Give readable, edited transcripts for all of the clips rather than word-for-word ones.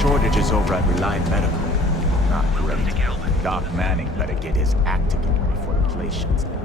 shortages over at Reliant Medical. Not great. Doc Manning better get his act together before the place shuts down.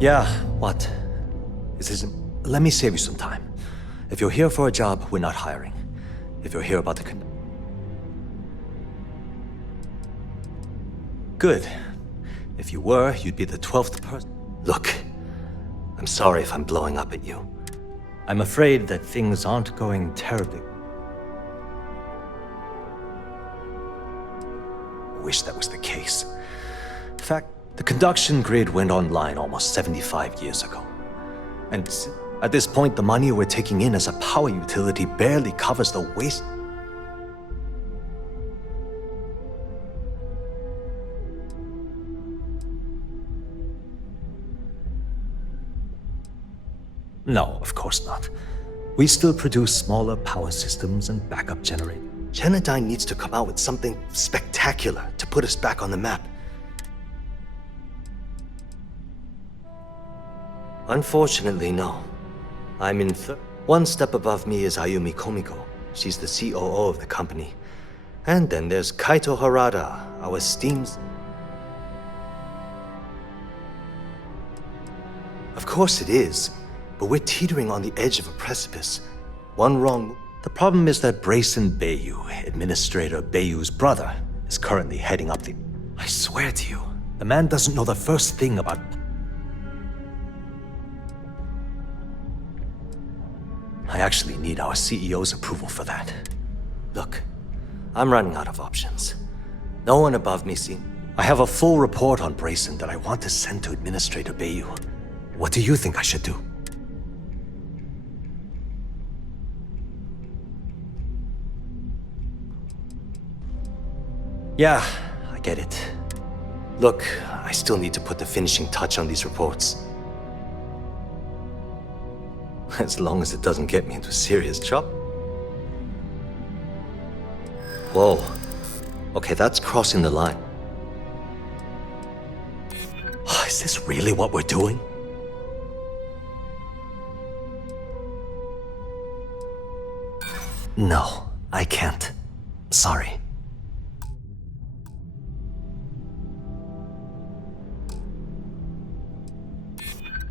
Yeah, what? Let me save you some time. If you're here for a job, we're not hiring. If you're here about the Good. If you were, you'd be the 12th person. Look, I'm sorry if I'm blowing up at you. I'm afraid that things aren't going terribly. I wish that was the case. In fact, the conduction grid went online almost 75 years ago. And at this point, the money we're taking in as a power utility barely covers the waste. No, of course not. We still produce smaller power systems and backup generators. Genodyne needs to come out with something spectacular to put us back on the map. Unfortunately, no. I'm in one step above me is Ayumi Komiko. She's the COO of the company. And then there's Kaito Harada, our esteemed... Of course it is, but we're teetering on the edge of a precipice. One wrong... The problem is that Brayson Bayou, Administrator Bayou's brother, is currently heading up the... I swear to you, the man doesn't know the first thing about... I actually need our CEO's approval for that. Look, I'm running out of options. No one above me I have a full report on Brayson that I want to send to Administrator Bayou. What do you think I should do? Yeah, I get it. Look, I still need to put the finishing touch on these reports. As long as it doesn't get me into serious trouble. Whoa. Okay, that's crossing the line. Is this really what we're doing? No, I can't. Sorry.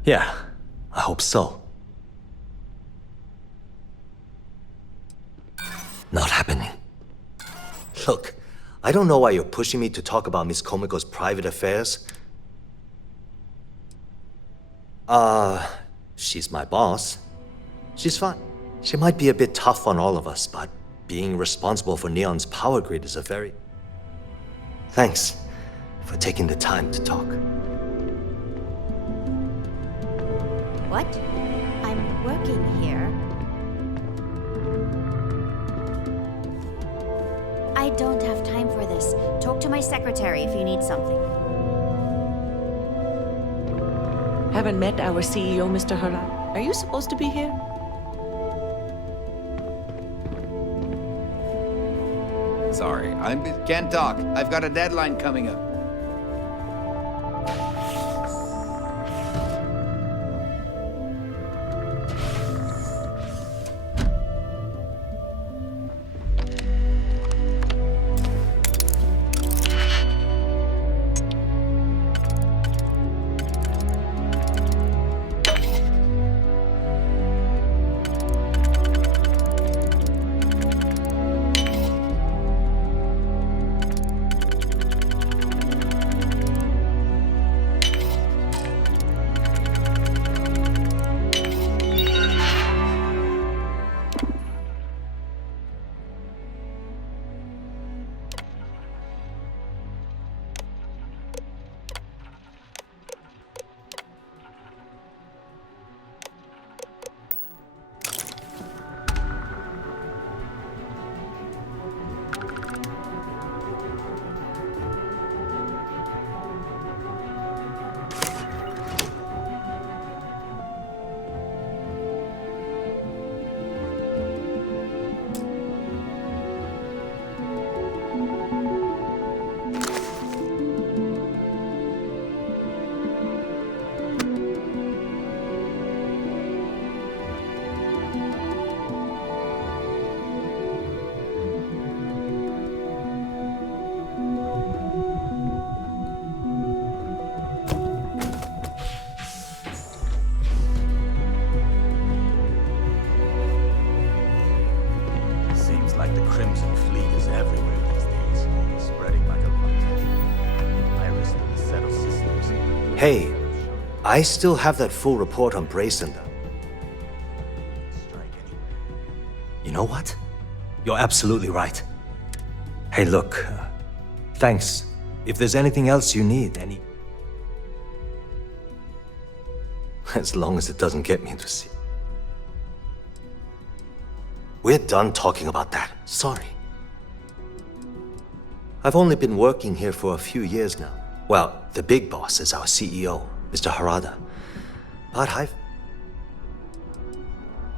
Yeah, I hope so. Not happening. Look, I don't know why you're pushing me to talk about Miss Komiko's private affairs. She's my boss. She's fine. She might be a bit tough on all of us, but being responsible for Neon's power grid is a very... Thanks for taking the time to talk. What? I'm working here. I don't have time for this. Talk to my secretary if you need something. Haven't met our CEO, Mr. Harada. Are you supposed to be here? Sorry, can't talk. I've got a deadline coming up. The Crimson Fleet is everywhere these days, spreading like a virus through the settled systems. Hey, I still have that full report on Brayson, though. Strike any. You know what? You're absolutely right. Hey, look, thanks. If there's anything else you need, as long as it doesn't get me into sea. We're done talking about that. Sorry. I've only been working here for a few years now. Well, the big boss is our CEO, Mr. Harada. But I've...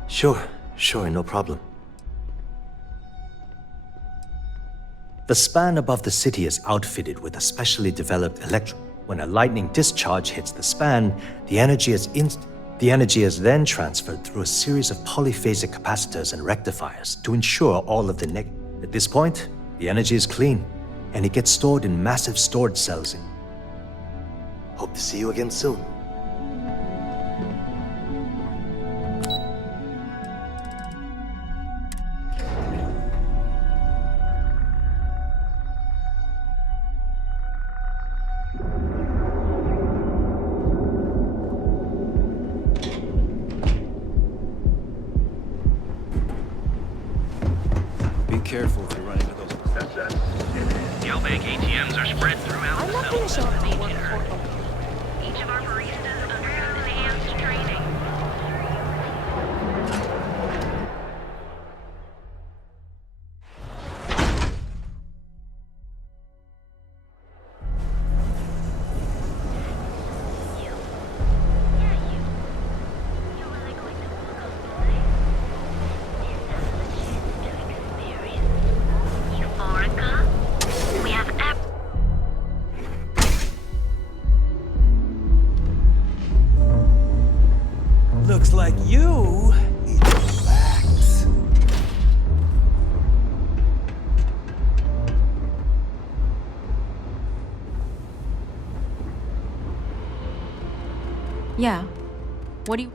Sure, no problem. The span above the city is outfitted with a specially developed When a lightning discharge hits the span, the energy is then transferred through a series of polyphasic capacitors and rectifiers to ensure all of the At this point, the energy is clean, and it gets stored in massive storage cells. Hope to see you again soon. Be careful if you run into those. Bank ATMs are spread throughout I'm the not gonna show up to work settlement. for Each of our baristas undergoes enhanced training. Looks like you need to relax. Yeah. What do you...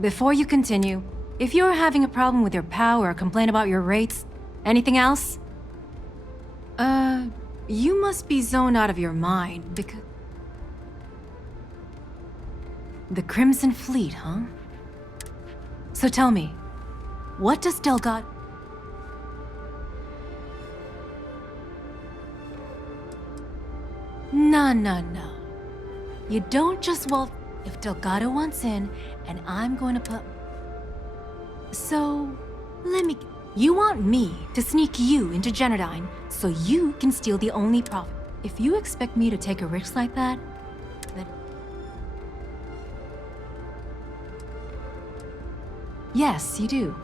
Before you continue, if you're having a problem with your POW or complain about your rates, anything else? You must be zoned out of your mind, because... The Crimson Fleet, huh? So tell me, what does Delgado... No. You don't just waltz... If Delgado wants in, and I'm going to put... So, let me... You want me to sneak you into Genodyne so you can steal the only profit. If you expect me to take a risk like that, then... Yes, you do.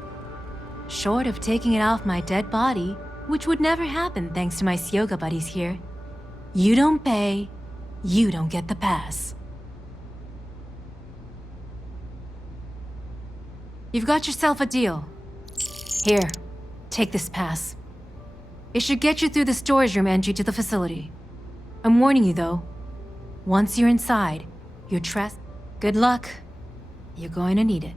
Short of taking it off my dead body, which would never happen thanks to my Syoga buddies here. You don't pay, you don't get the pass. You've got yourself a deal. Here, take this pass. It should get you through the storage room entry to the facility. I'm warning you though, once you're inside, you're Good luck. You're going to need it.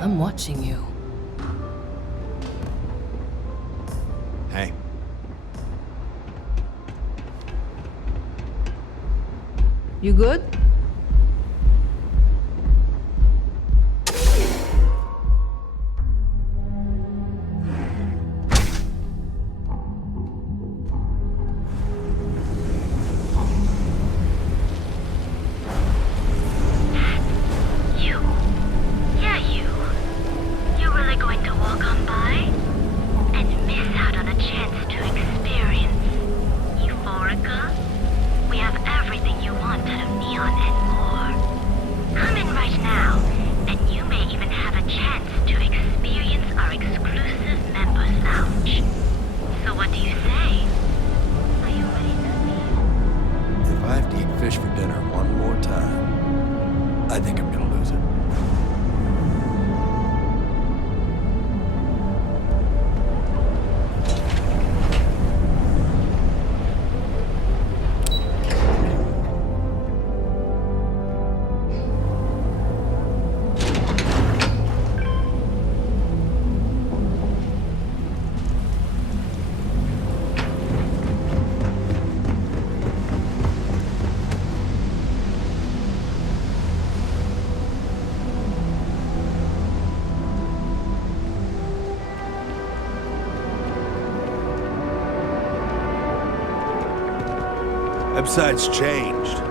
I'm watching you. Hey. You good? You really going to walk on by and miss out on a chance to experience Euphorica? We have everything you want out of neon Website's changed.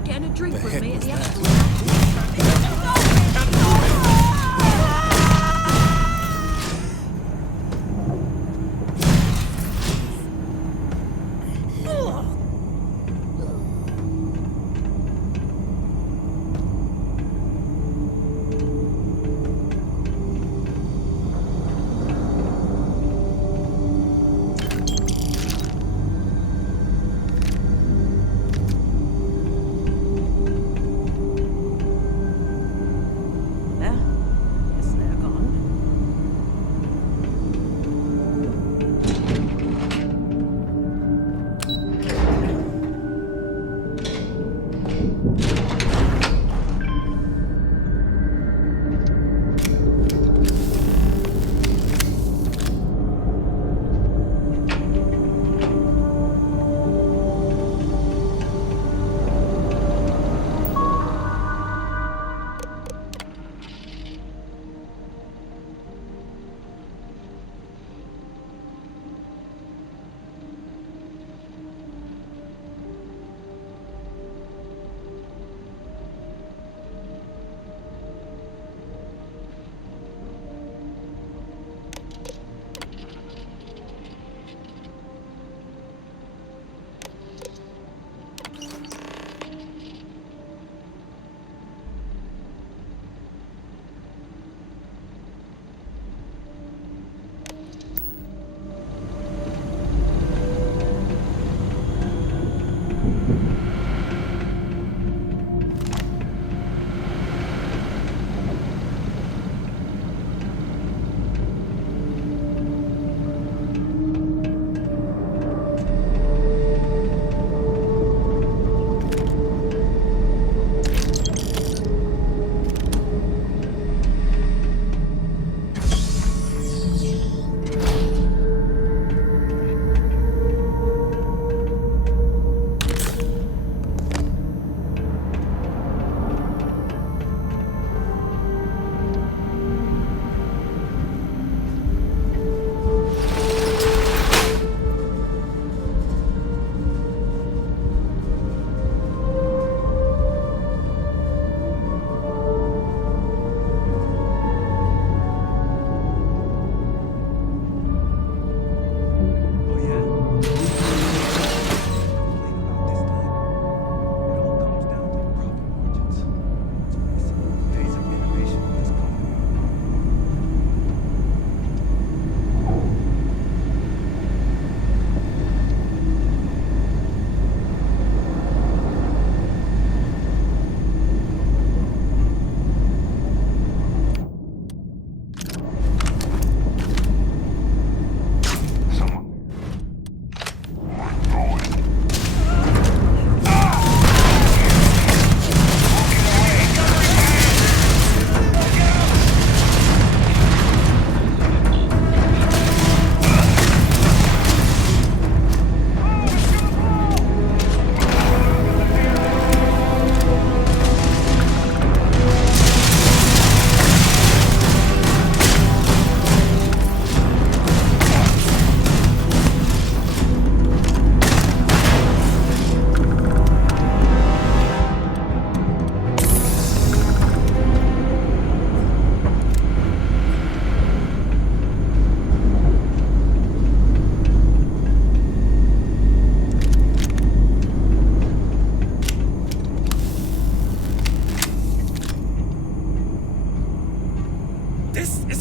like getting a drink The with heck me at was the that? There. Guess they're gone.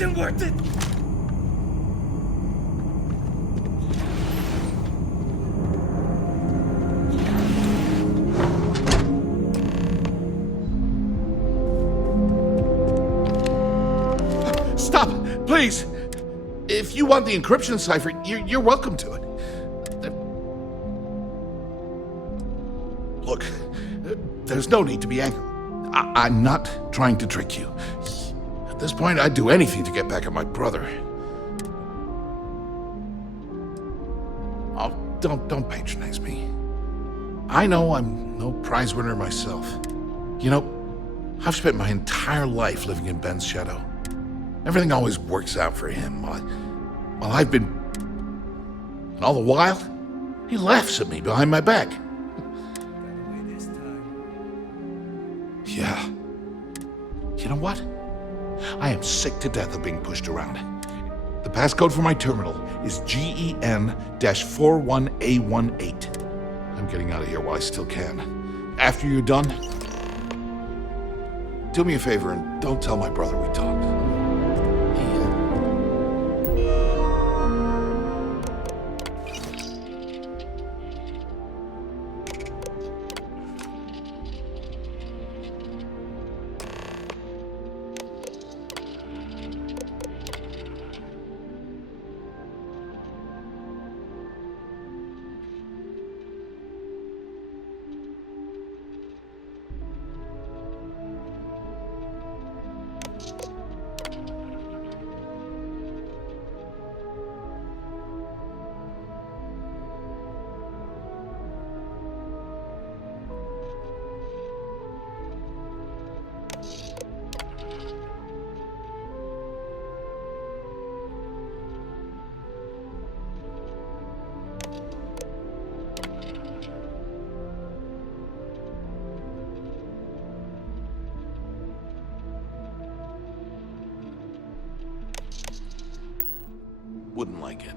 isn't worth it! Stop, please! If you want the encryption cipher, you're welcome to it. Look, there's no need to be angry. I'm not trying to trick you. At this point, I'd do anything to get back at my brother. Oh, don't patronize me. I know I'm no prize winner myself. You know, I've spent my entire life living in Ben's shadow. Everything always works out for him while I've been... And all the while, he laughs at me behind my back. Yeah. You know what? I am sick to death of being pushed around. The passcode for my terminal is GEN-41A18. I'm getting out of here while I still can. After you're done, do me a favor and don't tell my brother we talked. Wouldn't like it.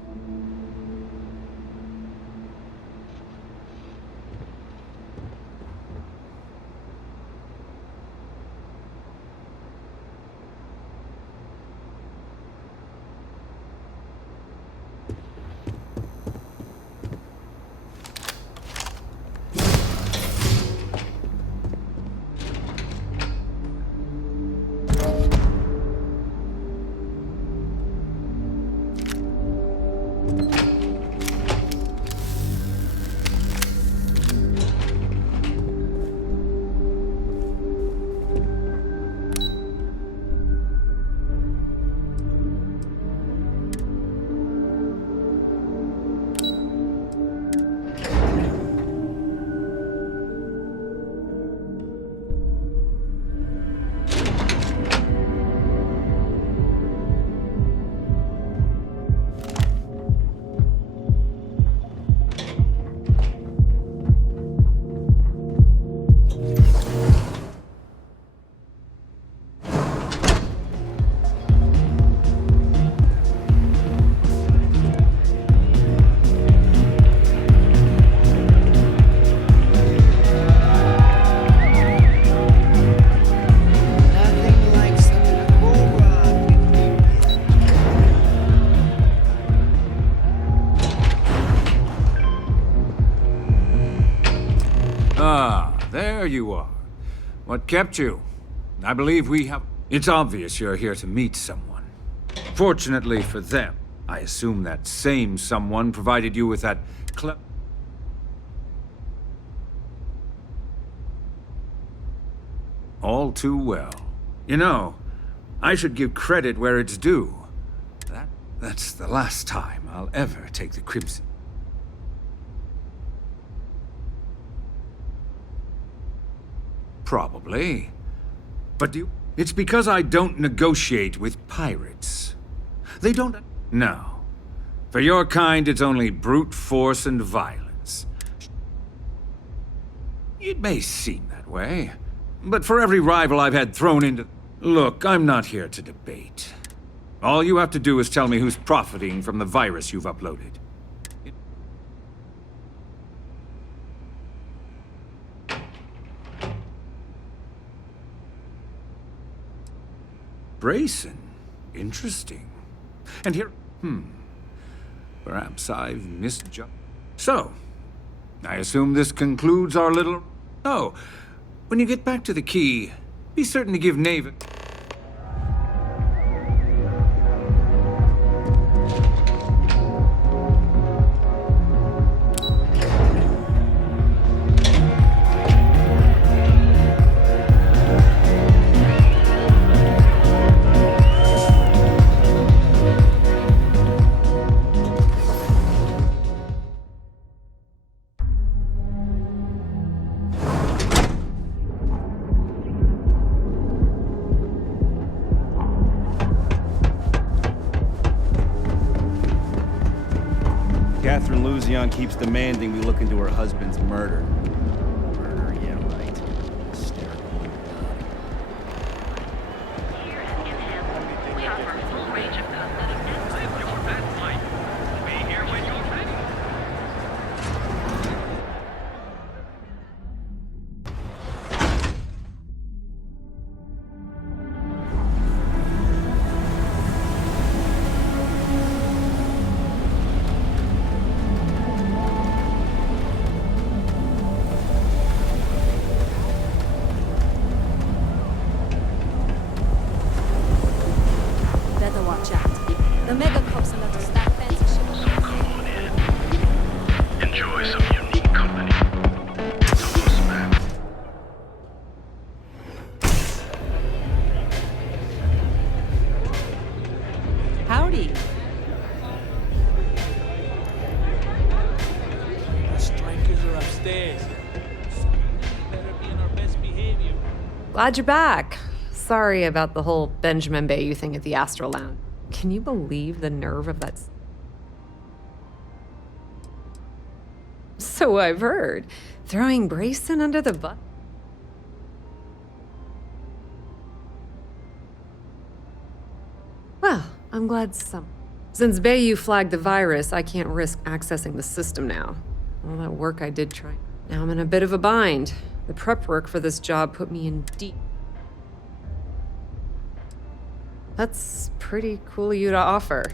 There you are. What kept you? I believe we have... It's obvious you're here to meet someone. Fortunately for them, I assume that same someone provided you with that all too well. You know, I should give credit where it's due. That's the last time I'll ever take the Crimson. Probably. But it's because I don't negotiate with pirates. They don't... No. For your kind, it's only brute force and violence. It may seem that way, but for every rival I've had thrown into... Look, I'm not here to debate. All you have to do is tell me who's profiting from the virus you've uploaded. Brayson. Interesting. And here... Perhaps I've misjudged... So, I assume this concludes our little... Oh, when you get back to the key, be certain to give Nave... Keeps demanding we look into her husband's murder. Murder, yeah, right. Hysterical. Glad you're back. Sorry about the whole Benjamin Bayou thing at the Astro Lounge. Can you believe the nerve of that? So I've heard. Throwing Brayson under the bus. Well, I'm glad some. Since Bayou flagged the virus, I can't risk accessing the system now. All that work I did try. Now I'm in a bit of a bind. The prep work for this job put me in deep. That's pretty cool of you to offer.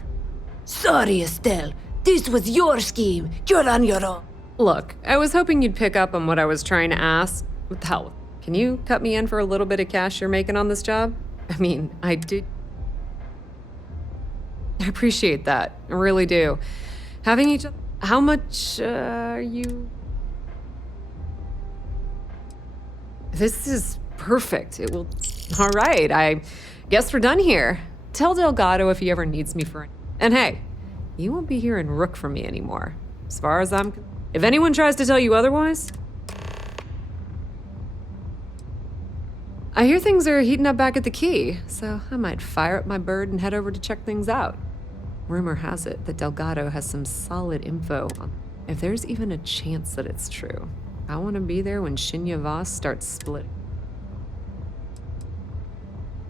Sorry, Estelle. This was your scheme. You're on your own. Look, I was hoping you'd pick up on what I was trying to ask. What the hell? Can you cut me in for a little bit of cash you're making on this job? I mean, I did. I appreciate that. I really do. Having each other. How much are you? This is perfect. It will. All right, I guess we're done here. Tell Delgado if he ever needs me for. And hey, you won't be hearing Rook from me anymore. As far as I'm. If anyone tries to tell you otherwise. I hear things are heating up back at the Key, so I might fire up my bird and head over to check things out. Rumor has it that Delgado has some solid info on. If there's even a chance that it's true, I want to be there when Shinya Voss starts splitting.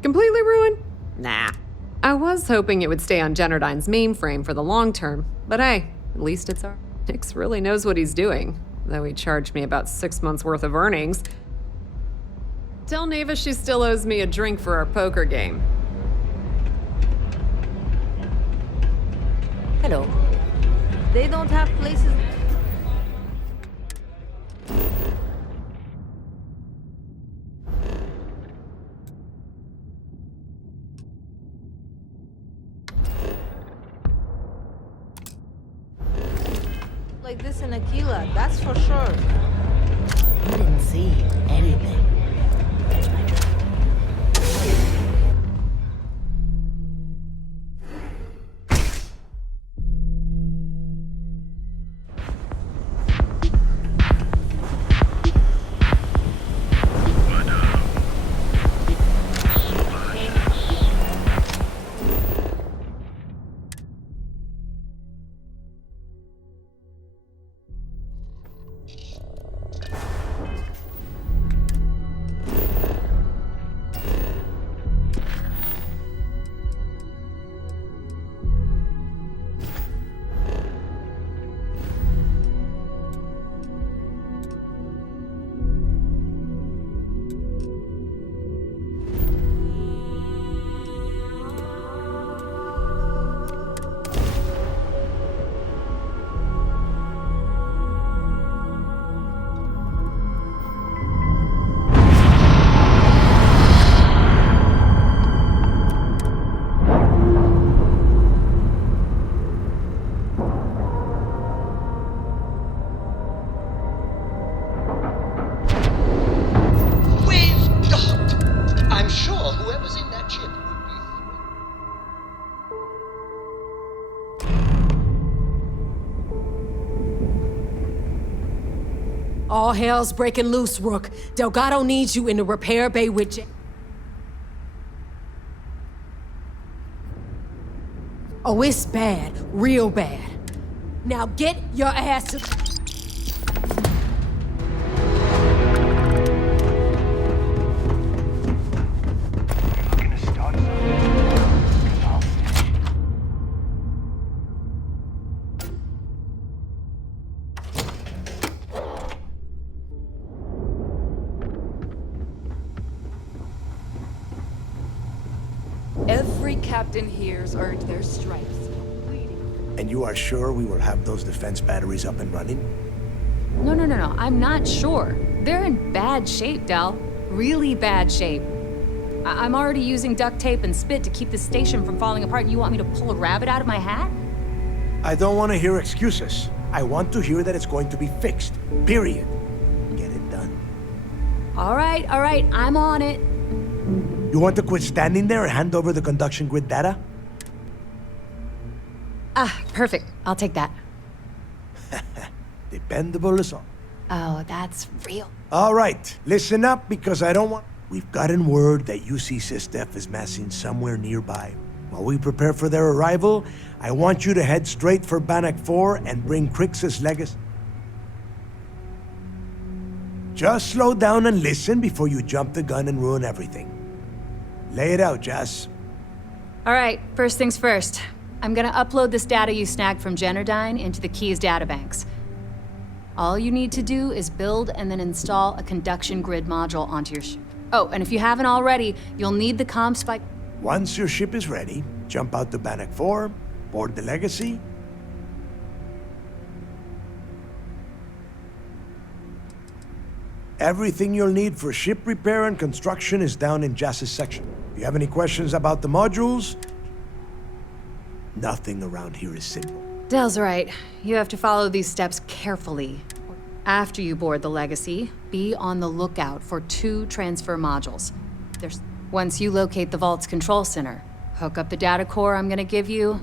Completely ruined? Nah. I was hoping it would stay on Generdyne's mainframe for the long term, but hey, at least it's our. Nix really knows what he's doing, though he charged me about 6 months worth of earnings. Tell Neva she still owes me a drink for our poker game. Hello. They don't have places. Like this in Aquila, that's for sure. You didn't see anything. All hell's breaking loose, Rook. Delgado needs you in the repair bay with J. Oh, it's bad. Real bad. Now get your ass to... Every captain here's earned their stripes. And you are sure we will have those defense batteries up and running? No. I'm not sure. They're in bad shape, Del. Really bad shape. I'm already using duct tape and spit to keep the station from falling apart. You want me to pull a rabbit out of my hat? I don't want to hear excuses. I want to hear that it's going to be fixed. Period. Get it done. All right. I'm on it. You want to quit standing there and hand over the conduction grid data? Ah, perfect. I'll take that. Dependable as all. Oh, that's real. All right, listen up because I don't want... We've gotten word that UC Systef is massing somewhere nearby. While we prepare for their arrival, I want you to head straight for Bannock 4 and bring Kryx's legacy. Just slow down and listen before you jump the gun and ruin everything. Lay it out, Jess. All right, first things first. I'm gonna upload this data you snagged from Generdyne into the Keys databanks. All you need to do is build and then install a conduction grid module onto your ship. Oh, and if you haven't already, you'll need the comm spike. Once your ship is ready, jump out to Bannock 4, board the Legacy. Everything you'll need for ship repair and construction is down in Jess's section. If you have any questions about the modules, nothing around here is simple. Dell's right. You have to follow these steps carefully. After you board the Legacy, be on the lookout for 2 transfer modules. Once you locate the Vault's control center, hook up the data core I'm gonna give you,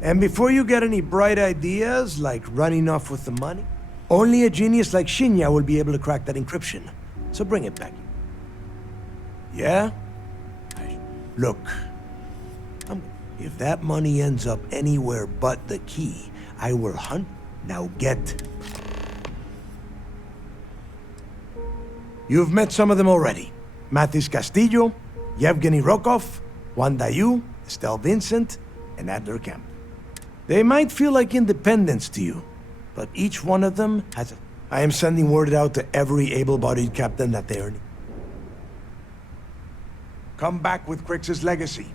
And before you get any bright ideas, like running off with the money, only a genius like Shinya will be able to crack that encryption. So bring it back. Yeah? Look, if that money ends up anywhere but the key, I will hunt. Now get. You've met some of them already. Mathis Castillo, Yevgeny Rokov, Juan Dayu, Estelle Vincent, and Adler Kemp. They might feel like independents to you, but each one of them has a... I am sending word out to every able-bodied captain that they are... Come back with Kryx's legacy,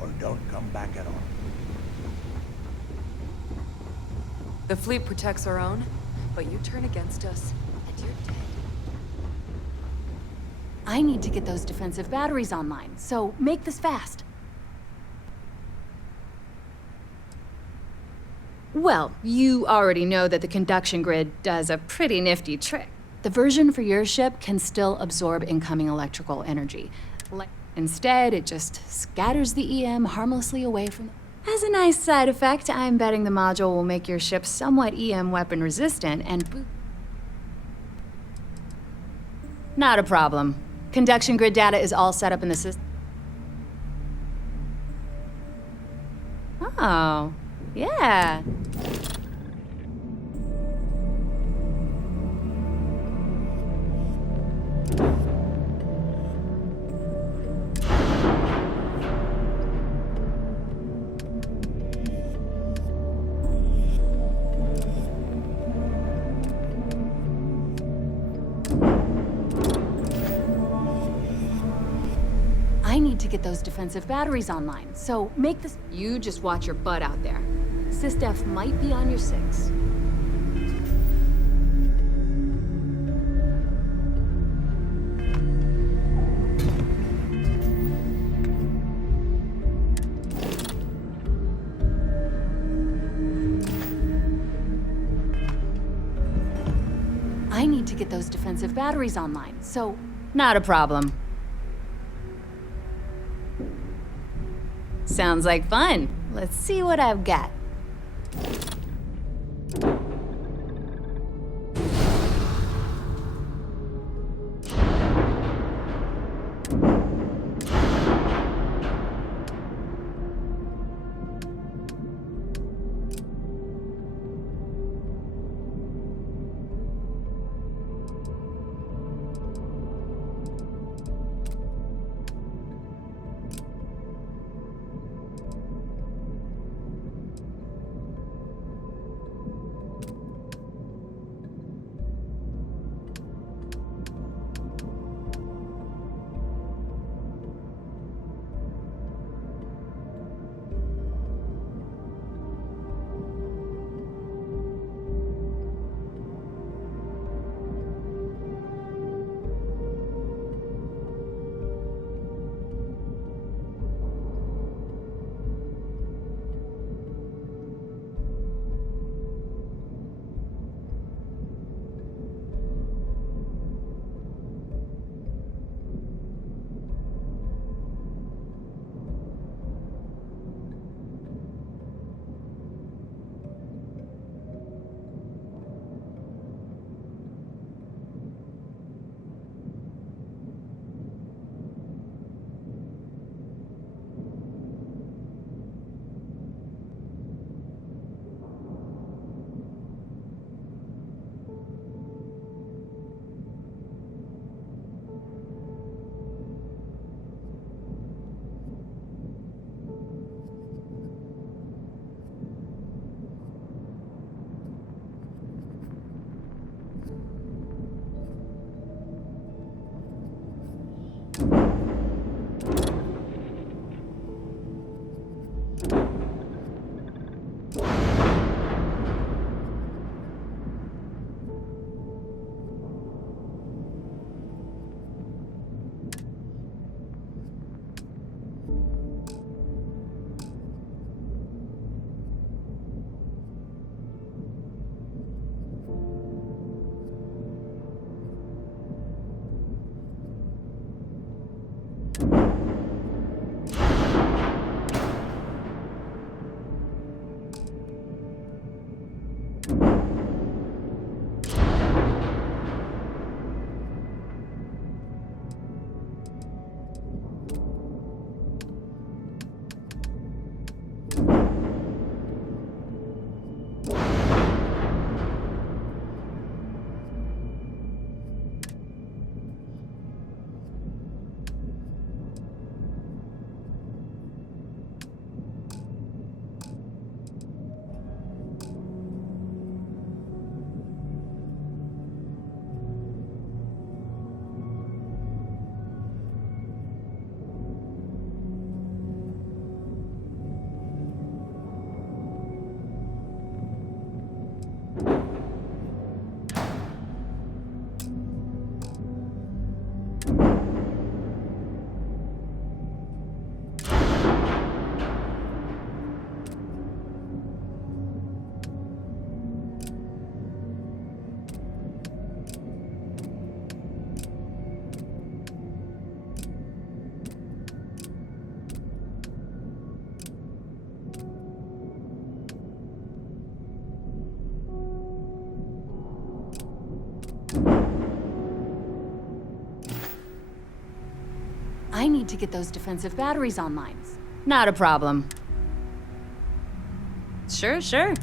or don't come back at all. The fleet protects our own, but you turn against us, and you're dead. I need to get those defensive batteries online, so make this fast. Well, you already know that the conduction grid does a pretty nifty trick. The version for your ship can still absorb incoming electrical energy. Instead, it just scatters the EM harmlessly away from them. As a nice side effect, I'm betting the module will make your ship somewhat EM weapon resistant and Not a problem. Conduction grid data is all set up in the system. Oh, yeah. I need to get those defensive batteries online, so make this... You just watch your butt out there. SysDef might be on your 6. I need to get those defensive batteries online, so... Not a problem. Sounds like fun. Let's see what I've got. I need to get those defensive batteries online. Not a problem. Sure, sure.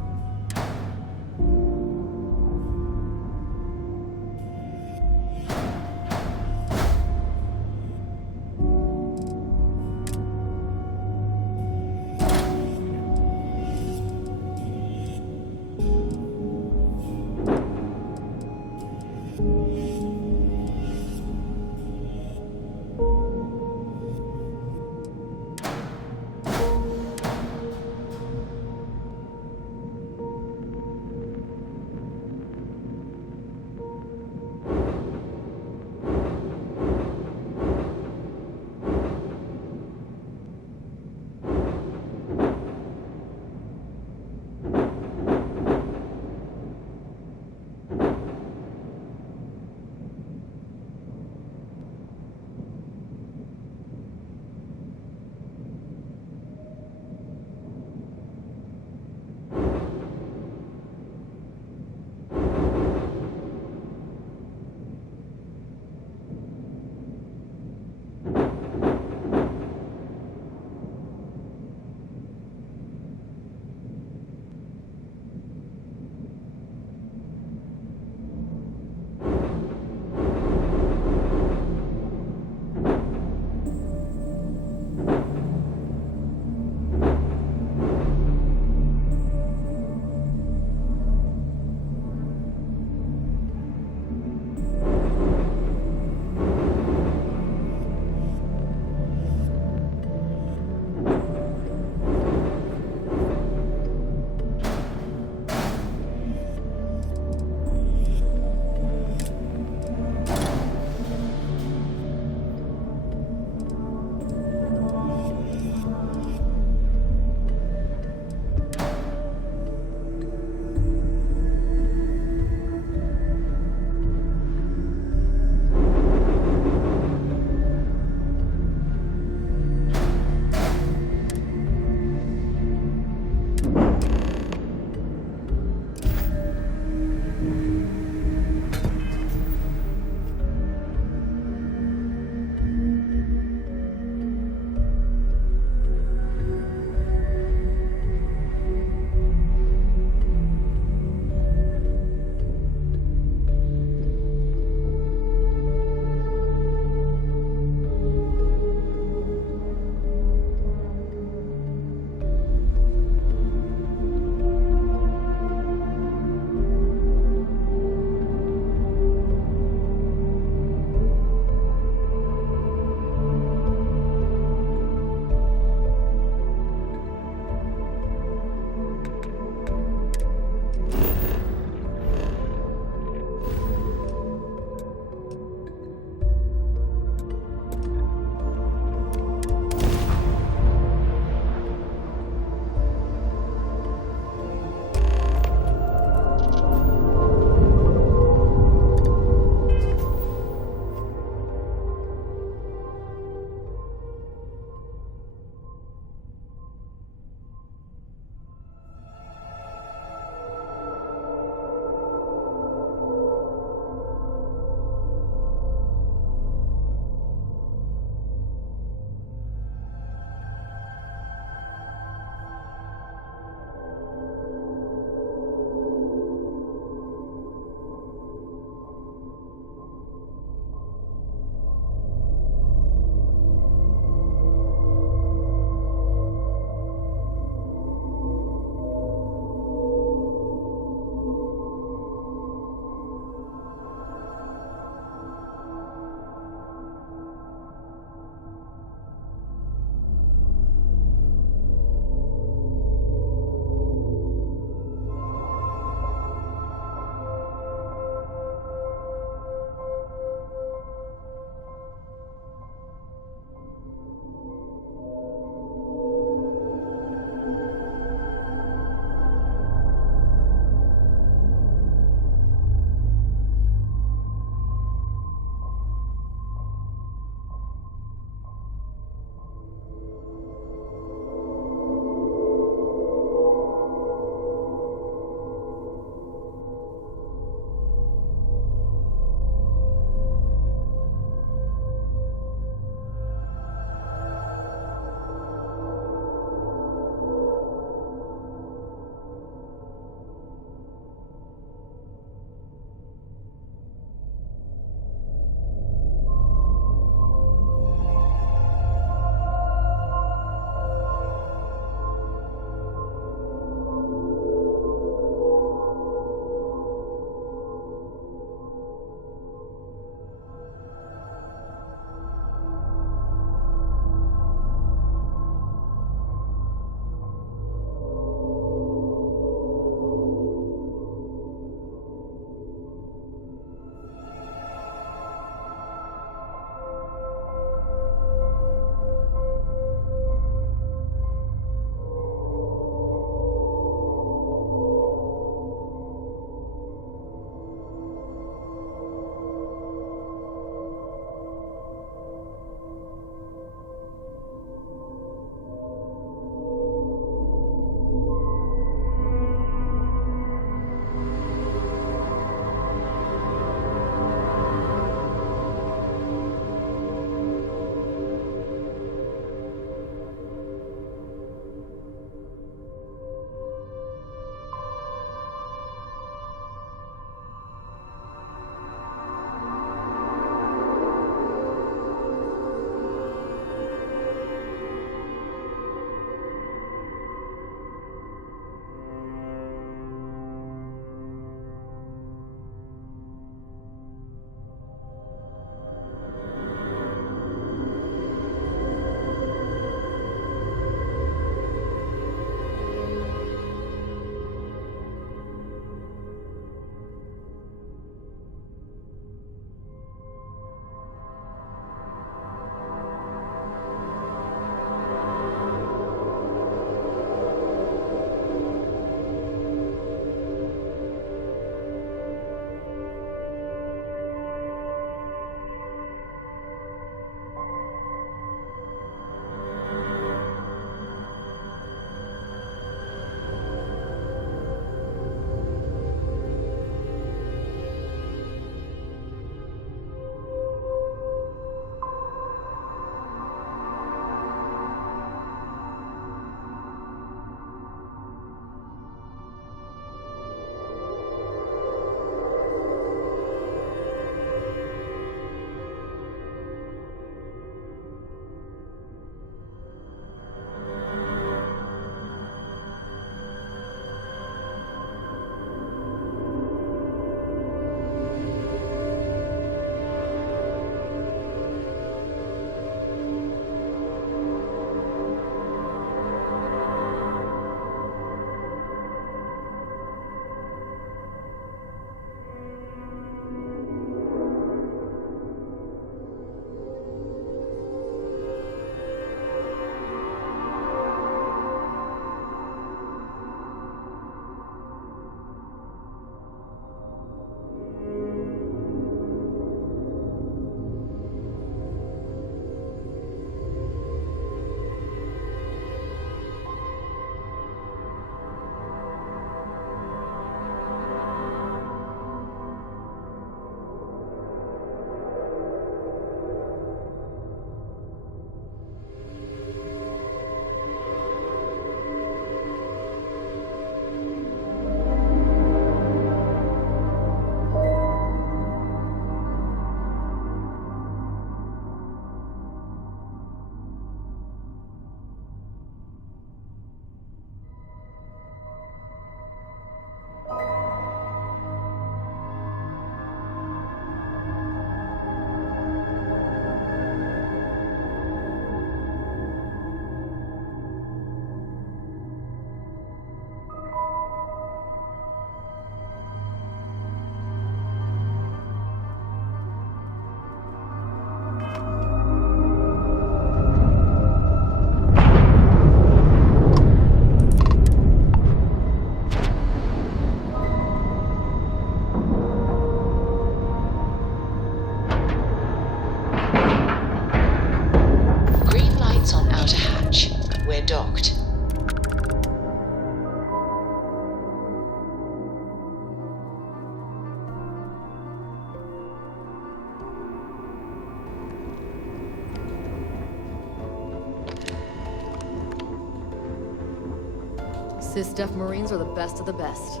Sys-Def Marines are the best of the best.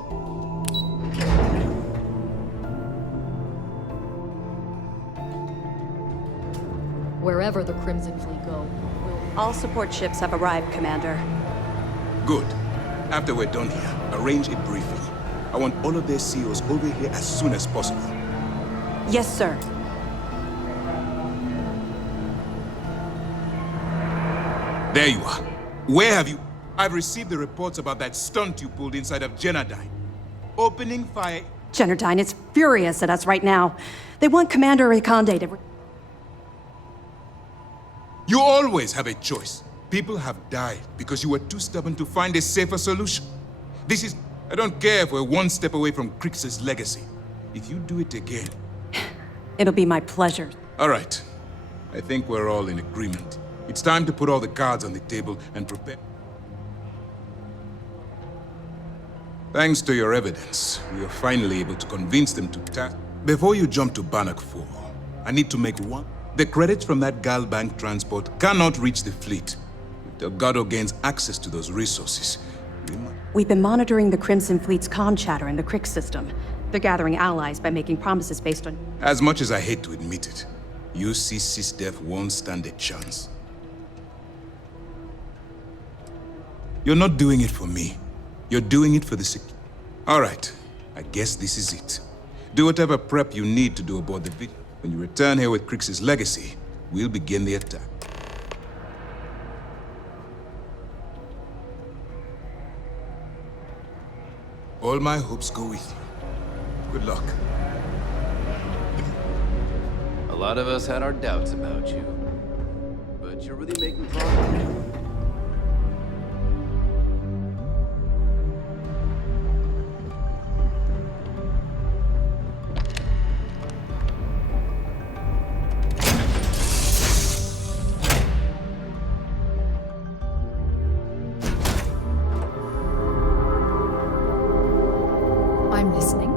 Wherever the Crimson Fleet go, All support ships have arrived, Commander. Good. After we're done here, arrange a briefing. I want all of their CEOs over here as soon as possible. Yes, sir. There you are. Where have you... I've received the reports about that stunt you pulled inside of Genodyne. Opening fire... Genodyne is furious at us right now. They want Commander Riconde to... You always have a choice. People have died because you were too stubborn to find a safer solution. This is... I don't care if we're one step away from Kryx's legacy. If you do it again... It'll be my pleasure. All right. I think we're all in agreement. It's time to put all the cards on the table and prepare... Thanks to your evidence, we are finally able to convince them to task... Before you jump to Bannock 4, I need to make one... The credits from that Galbank transport cannot reach the fleet. If Delgado gains access to those resources, We've been monitoring the Crimson Fleet's comm chatter in the Kryx system. They're gathering allies by making promises based on... As much as I hate to admit it, UC Sys-Def won't stand a chance. You're not doing it for me. You're doing it for the All right, I guess this is it. Do whatever prep you need to do aboard the video. When you return here with Kryx's legacy, we'll begin the attack. All my hopes go with you. Good luck. A lot of us had our doubts about you, but you're really making progress. I'm listening.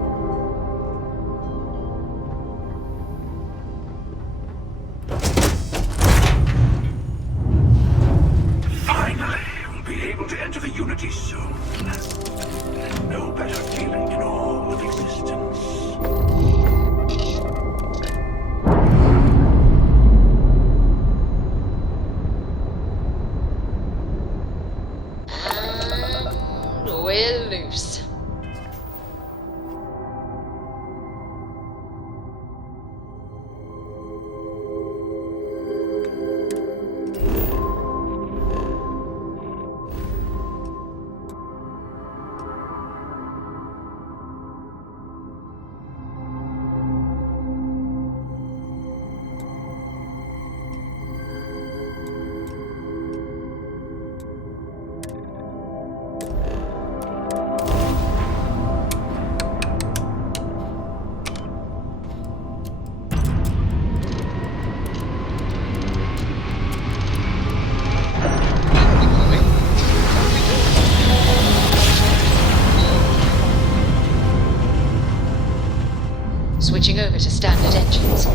Finally, we'll be able to enter the Unity soon. No better feeling in all of existence. We're loose. Switching over to standard engines.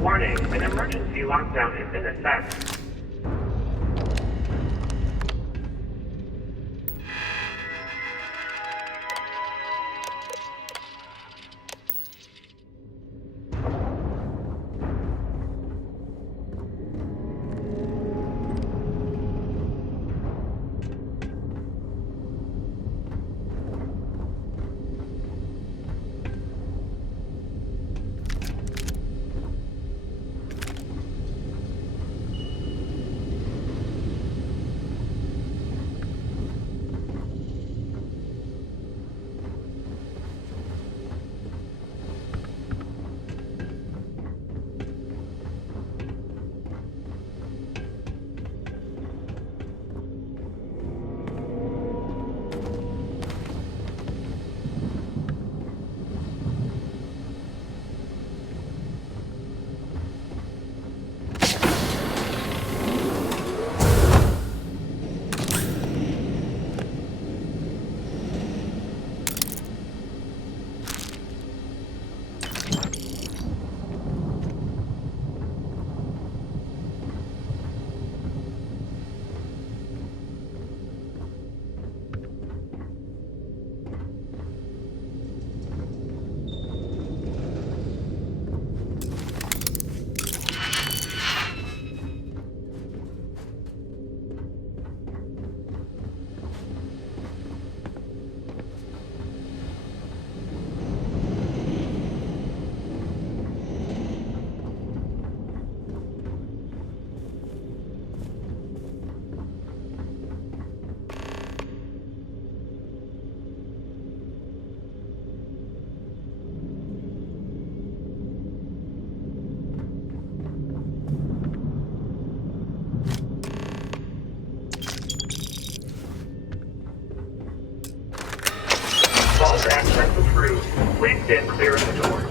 Warning, an emergency lockdown has been assessed. Vault access approved. Please stand clear of the doors.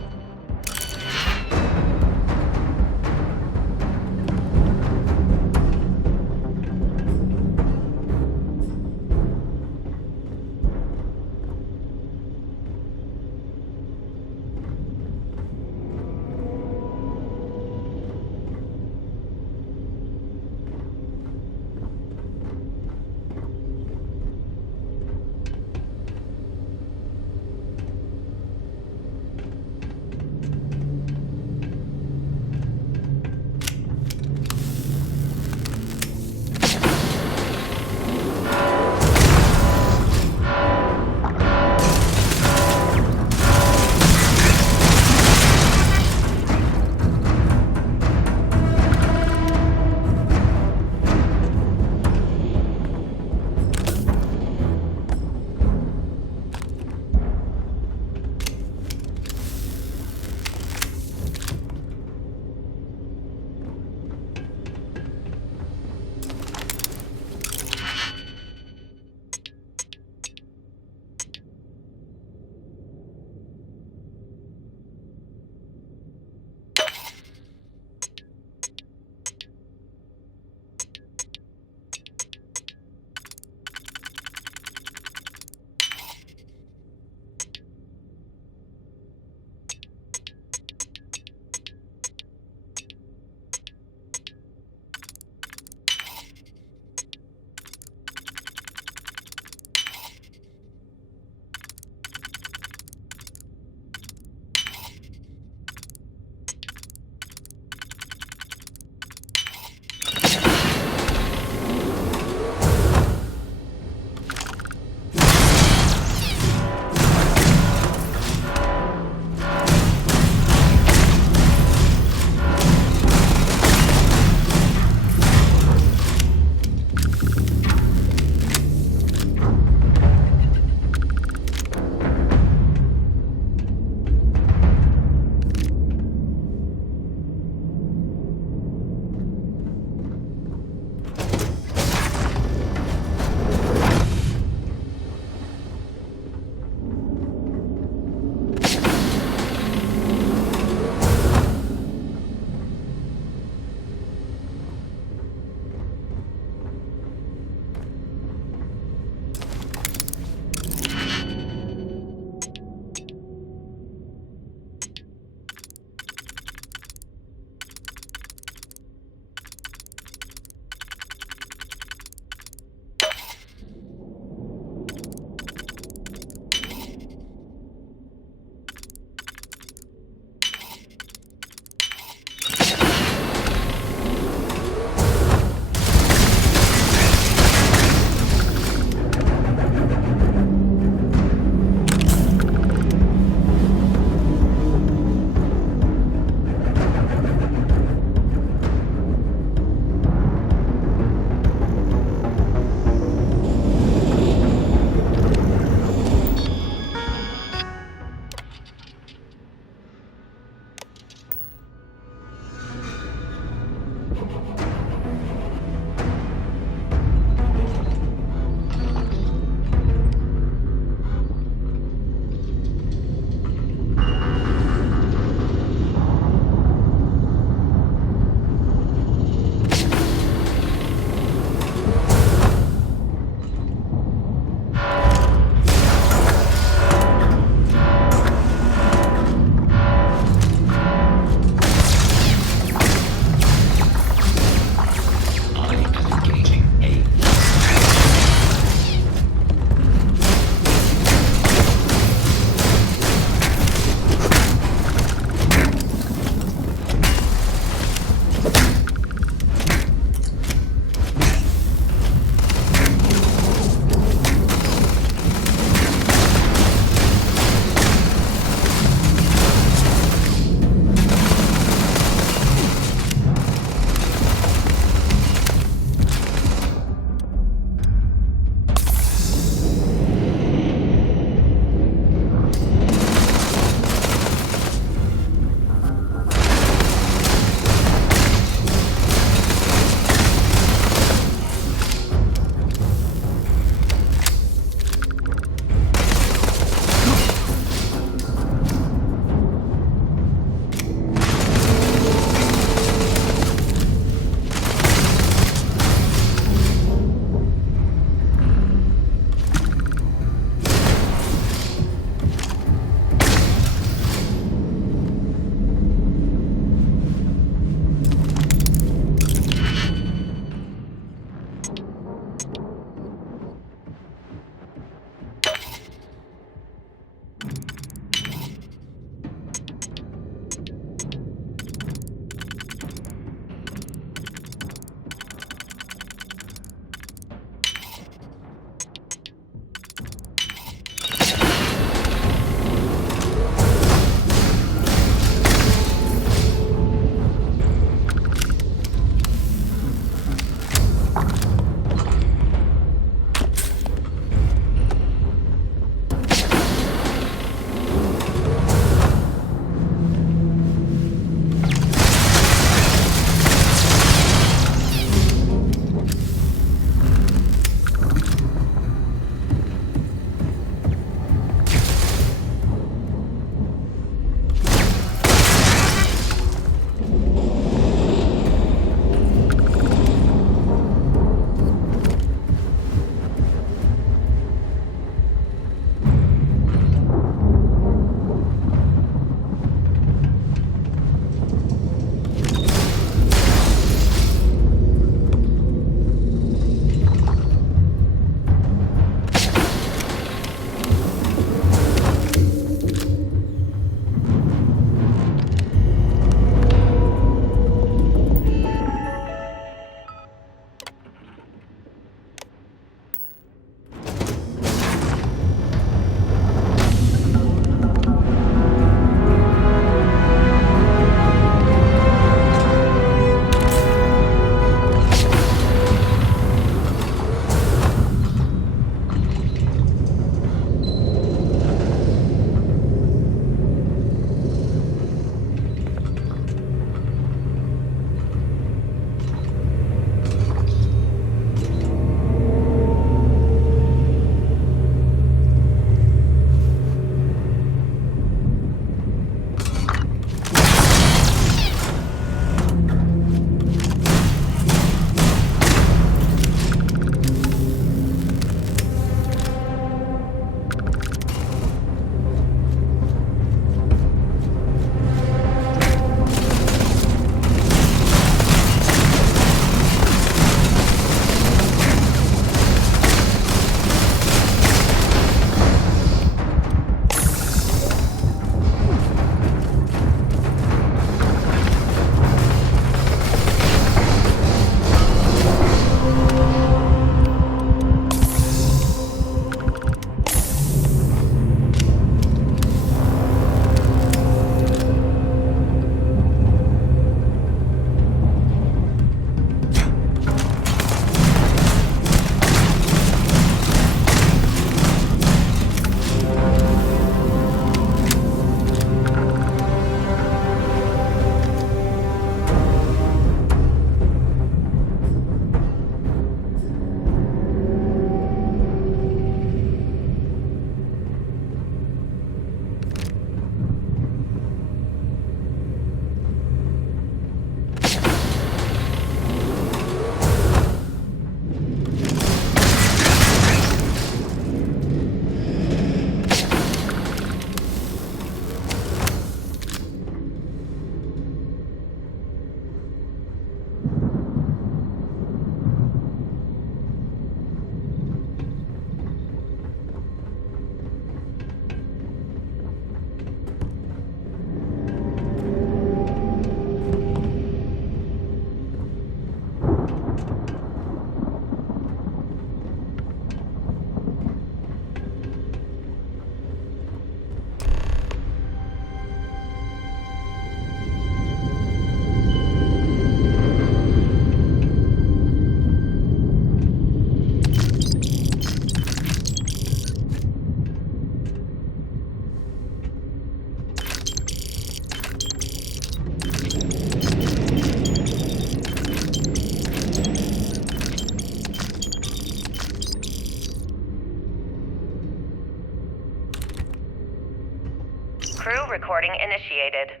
Crew recording initiated.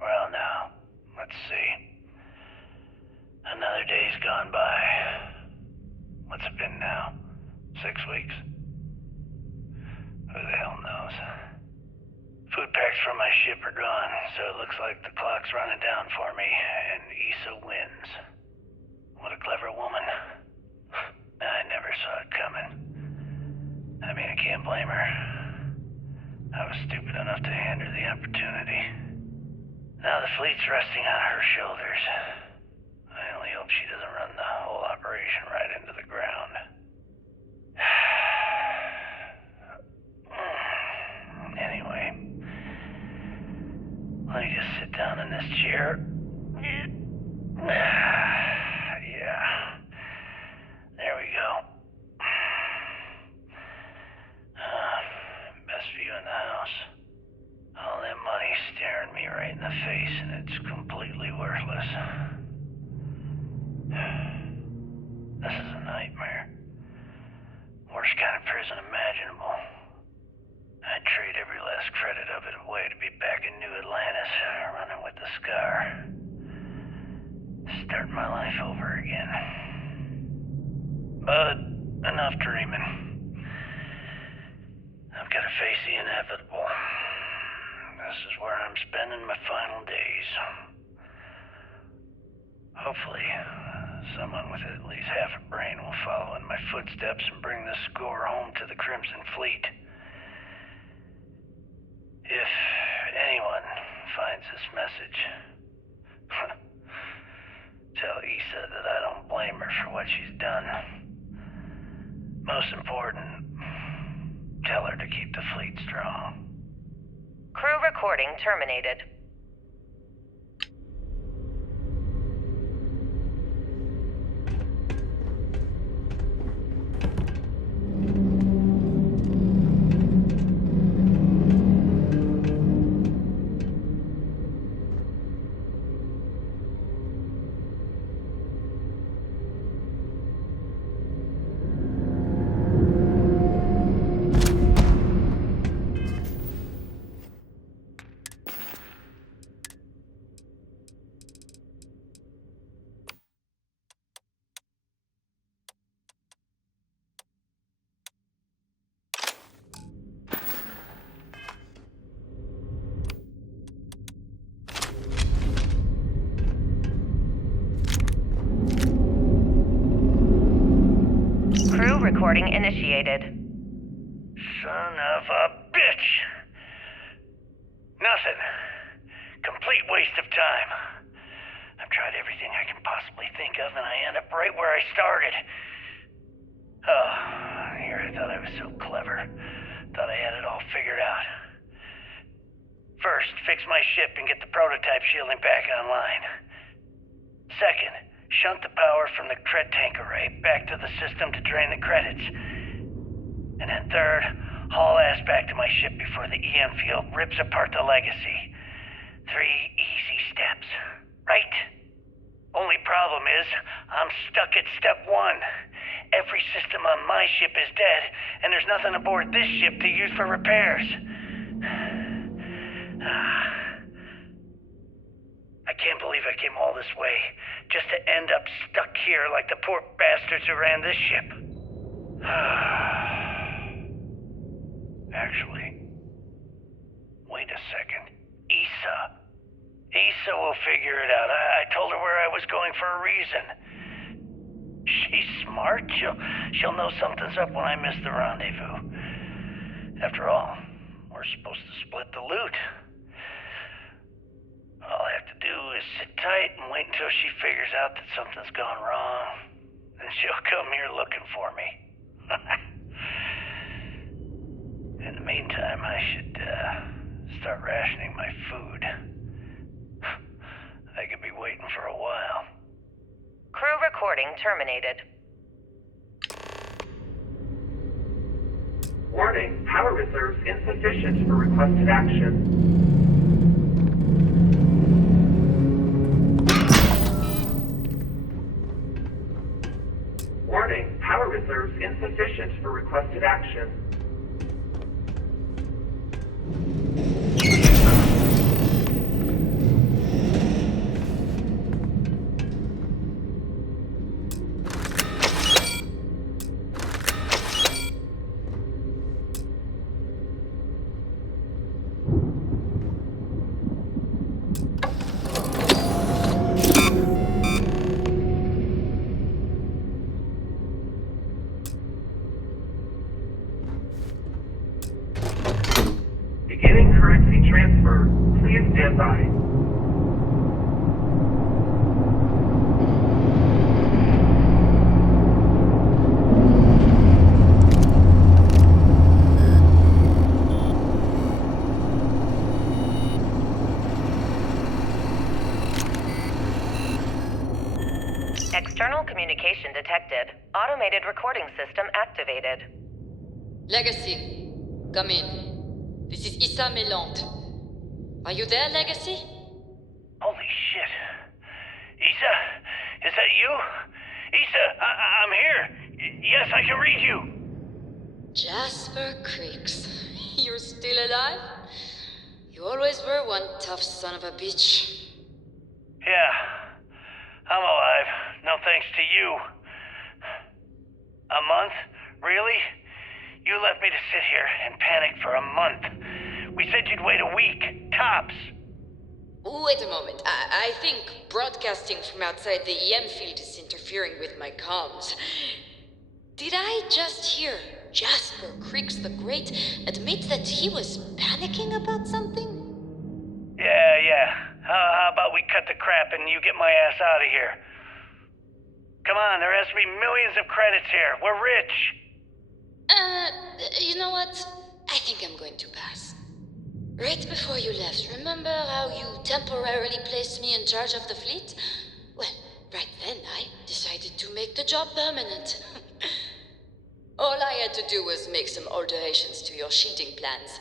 Well, now, let's see. Another day's gone by. What's it been now? 6 weeks? Who the hell knows? Food packs from my ship are gone, so it looks like the clock's running down for me, and Issa wins. What a clever woman. I never saw it coming. I mean, I can't blame her. I was stupid enough to hand her the opportunity. Now the fleet's resting on her shoulders. I only hope she doesn't run the whole operation right into the ground. Anyway, let me just sit down in this chair. Yeah. There we go. Best view in the house. All that money staring me right in the face, and it's completely worthless. This is a nightmare. Worst kind of prison imaginable. I'd trade every last credit of it away to be back in New Atlantis, running with the Scar. Start my life over again. But enough dreaming. I've got to face the inevitable. This is where I'm spending my final days. Hopefully, someone with at least half a brain will follow in my footsteps and bring this score home to the Crimson Fleet. If anyone finds this message, tell Issa that I don't blame her for what she's done. Most important, tell her to keep the fleet strong. Crew recording terminated. Crew recording initiated. Son of a bitch! Nothing. Complete waste of time. I've tried everything I can possibly think of, and I end up right where I started. Oh, here I thought I was so clever. Thought I had it all figured out. First, fix my ship and get the prototype shielding back online. Second, shunt the power from the cred tank array back to the system to drain the credits. And then third, haul ass back to my ship before the EM field rips apart the legacy. 3 easy steps, right? Only problem is, I'm stuck at step 1. Every system on my ship is dead, and there's nothing aboard this ship to use for repairs. I can't believe I came all this way, just to end up stuck here like the poor bastards who ran this ship. Actually, wait a second. Issa will figure it out. I told her where I was going for a reason. She's smart. She'll know something's up when I miss the rendezvous. After all, we're supposed to split the loot. All I have to do is sit tight and wait until she figures out that something's gone wrong. Then she'll come here looking for me. In the meantime, I should start rationing my food. I could be waiting for a while. Crew recording terminated. Warning, power reserves insufficient for requested action. Warning, power reserves insufficient for requested action. transfer. Please stand by. External communication detected. Automated recording system activated. Legacy, come in. This is Issa Melant. Are you there, Legacy? Holy shit. Issa, is that you? Issa, I'm here. Yes, I can read you. Jasper Kryx. You're still alive? You always were one tough son of a bitch. Yeah, I'm alive. No thanks to you. A month? Really? You left me to sit here and panic for a month. We said you'd wait a week, tops. Wait a moment. I think broadcasting from outside the EM field is interfering with my comms. Did I just hear Jasper Kryx the Great admit that he was panicking about something? Yeah. How about we cut the crap and you get my ass out of here? Come on, there has to be millions of credits here. We're rich. You know what? I think I'm going to pass. Right before you left, remember how you temporarily placed me in charge of the fleet? Well, right then I decided to make the job permanent. All I had to do was make some alterations to your shielding plans.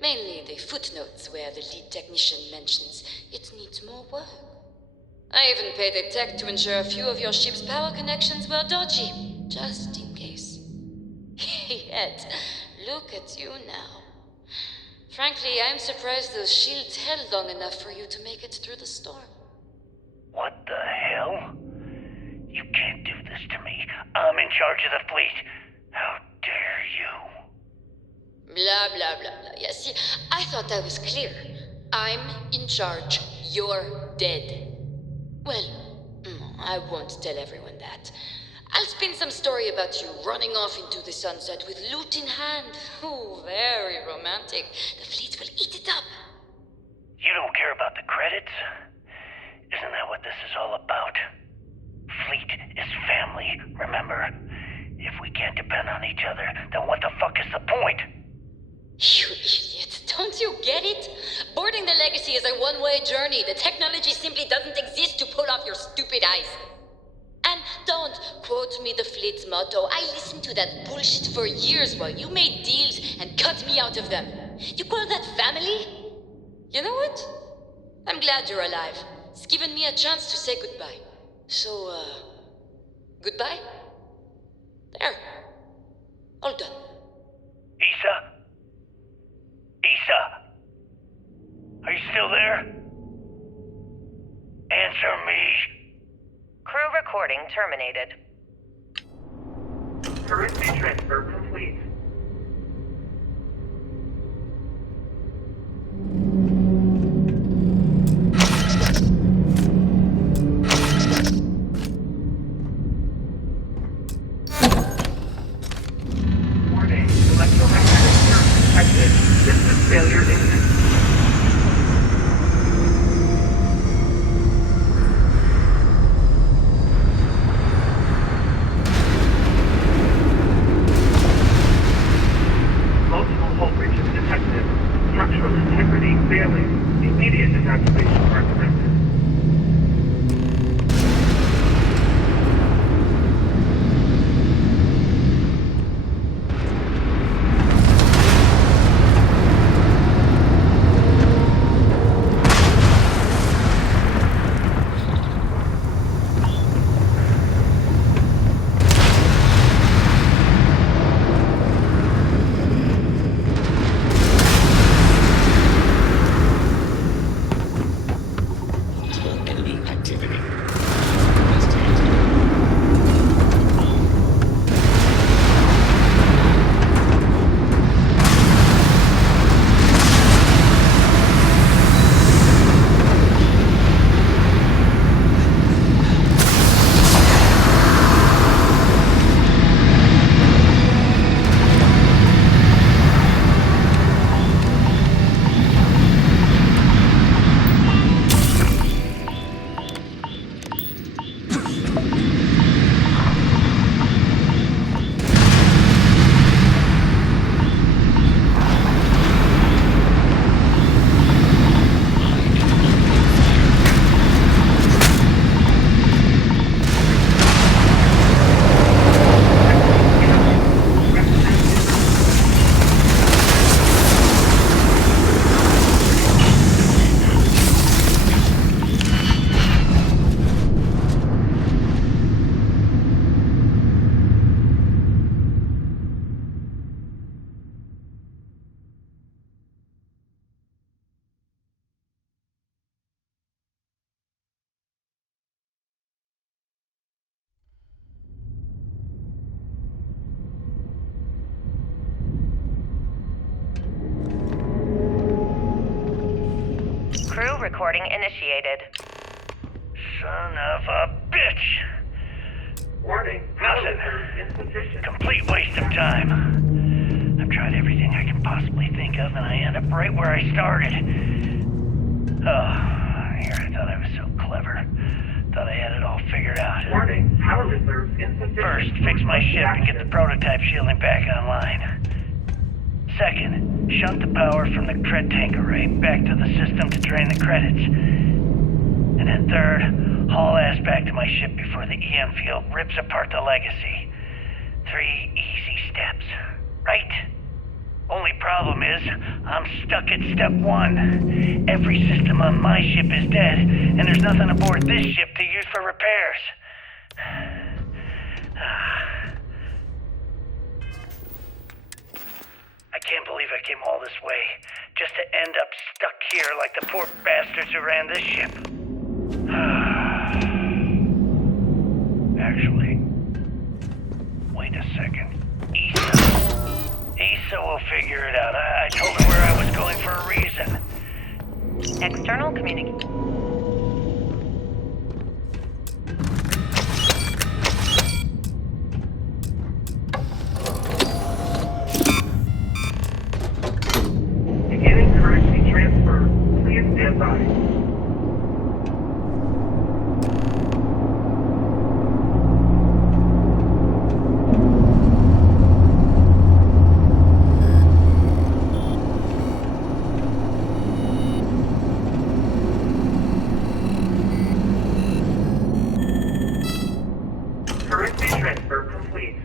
Mainly the footnotes where the lead technician mentions it needs more work. I even paid a tech to ensure a few of your ship's power connections were dodgy, just in case. Yet, look at you now. Frankly, I'm surprised those shields held long enough for you to make it through the storm. What the hell? You can't do this to me. I'm in charge of the fleet. How dare you? Blah, blah, blah, blah. Yeah, see, I thought that was clear. I'm in charge. You're dead. Well, I won't tell everyone that. I'll spin some story about you running off into the sunset with loot in hand. Oh, very romantic. The fleet will eat it up. You don't care about the credits? Isn't that what this is all about? Fleet is family, remember? If we can't depend on each other, then what the fuck is the point? You idiot. Don't you get it? Boarding the Legacy is a one-way journey. The technology simply doesn't exist to pull off your stupid eyes. And don't quote me the fleet's motto. I listened to that bullshit for years while you made deals and cut me out of them. You call that family? You know what? I'm glad you're alive. It's given me a chance to say goodbye. So, goodbye? There. All done. Issa? Issa? Are you still there? Answer me. Crew recording terminated. Currency transfer complete. Warning, electromagnetic surge detected. System failure imminent. recording initiated. Son of a bitch! Warning. Nothing. Insufficient. Complete waste of time. I've tried everything I can possibly think of, and I end up right where I started. Oh, here I thought I was so clever. Thought I had it all figured out. Warning. Power reserves insufficient. First, fix my ship and get the prototype shielding back online. Second, shunt the power from the cred tank array back to the system to drain the credits. And then third, haul ass back to my ship before the EM field rips apart the legacy. 3 easy steps, right? Only problem is, I'm stuck at step 1. Every system on my ship is dead, and there's nothing aboard this ship to use for repairs. I can't believe I came all this way, just to end up stuck here like the poor bastards who ran this ship. Actually, wait a second. Issa will figure it out. I told her where I was going for a reason. External communication. Beginning currency transfer. Please stand by. Currency transfer complete.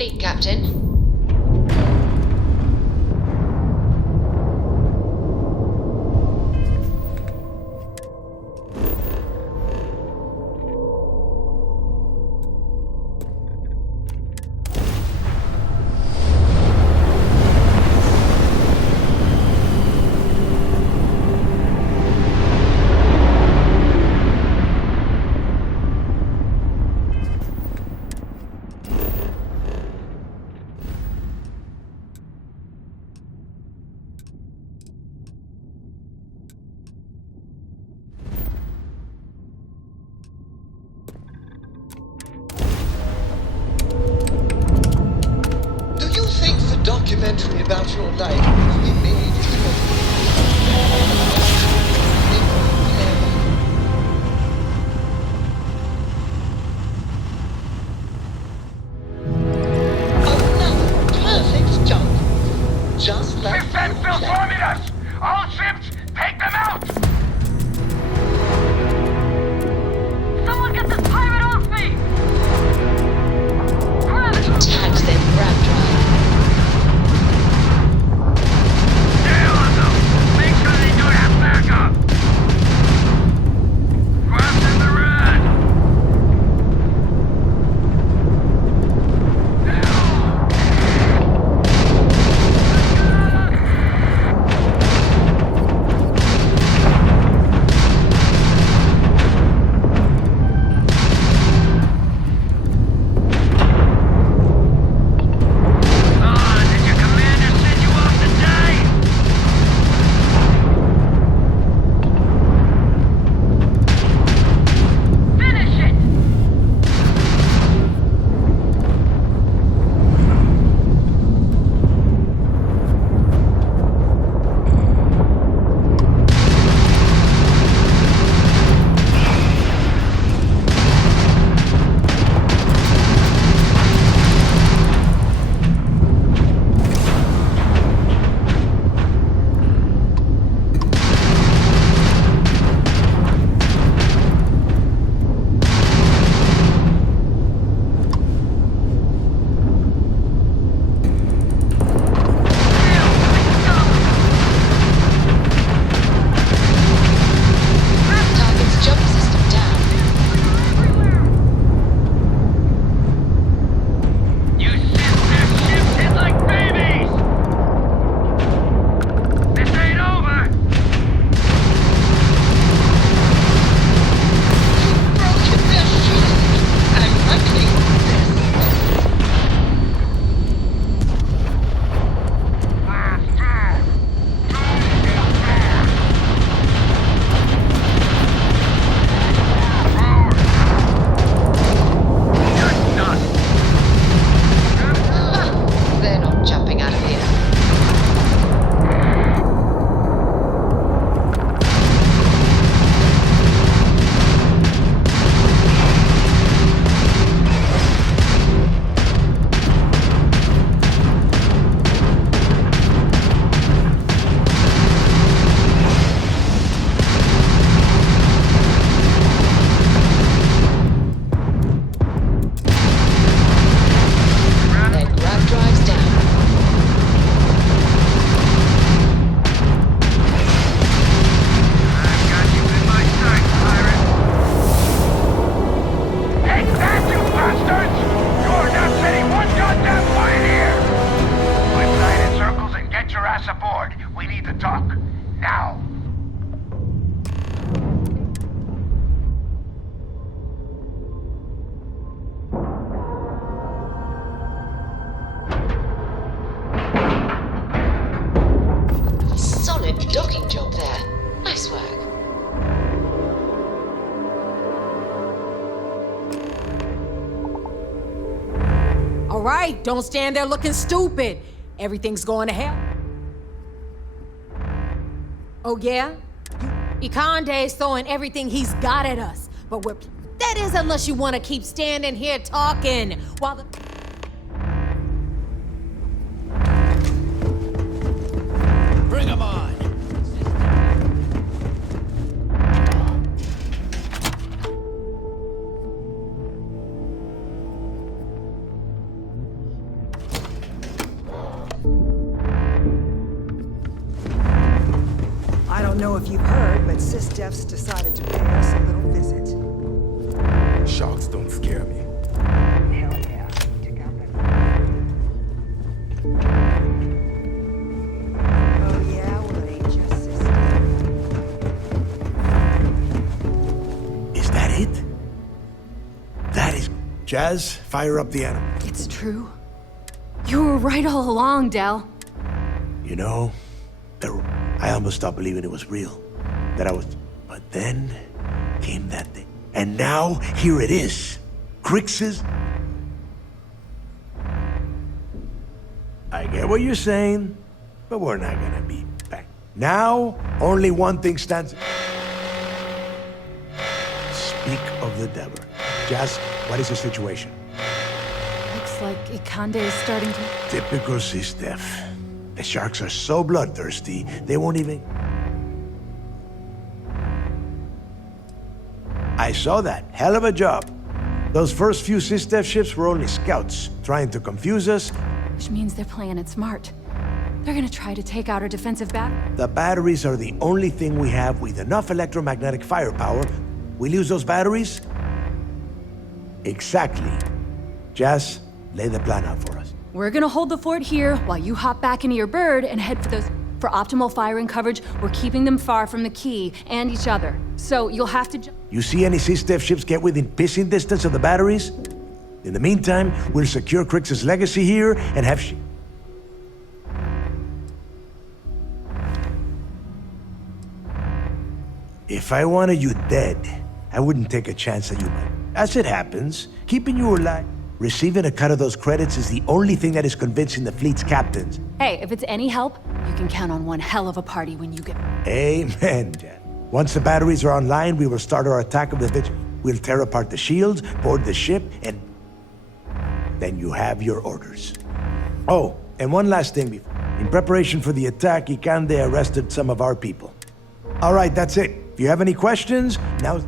fleet, Captain. Documentary about your life will be made another perfect jump. Just like Starfield swarming us! All ships, take them out! Someone get this pirate off me! Attach them grab drive. Docking job there. Nice work. All right, don't stand there looking stupid. Everything's going to hell. Oh, yeah? Ikande's throwing everything he's got at us, but we're... That is unless you want to keep standing here talking while the... Bring him on! if you've heard, but SysDef's decided to pay us a little visit. Sharks don't scare me. Hell yeah. Oh yeah, well it ain't just SysDef. Is that it? That is... Jazz, fire up the animal. It's true. You were right all along, Del. You know, I almost stopped believing it was real. That I was... But then came that day. And now, here it is. Kryx's... I get what you're saying, but we're not gonna be back. Now, only one thing stands... Speak of the devil. Jazz, what is the situation? Looks like Ikande is starting to... Typical SysDef. The sharks are so bloodthirsty, they won't even... I saw that. Hell of a job. Those first few SysDef ships were only scouts, trying to confuse us. Which means they're playing it smart. They're gonna try to take out our defensive battery. The batteries are the only thing we have with enough electromagnetic firepower. We lose those batteries? Exactly. Jazz, lay the plan out for us. We're gonna hold the fort here while you hop back into your bird and head for those... For optimal firing coverage, we're keeping them far from the key and each other. So you'll have to... You see any SysDef ships get within pissing distance of the batteries? In the meantime, we'll secure Kryx's legacy here and have If I wanted you dead, I wouldn't take a chance that you might. As it happens, keeping you alive, receiving a cut of those credits is the only thing that is convincing the fleet's captains. Hey, if it's any help, you can count on one hell of a party when you get... Amen, Jen. Once the batteries are online, we will start our attack of the Vigil. We'll tear apart the shields, board the ship, and... then you have your orders. Oh, and one last thing before. In preparation for the attack, Ikande arrested some of our people. All right, that's it. If you have any questions, now...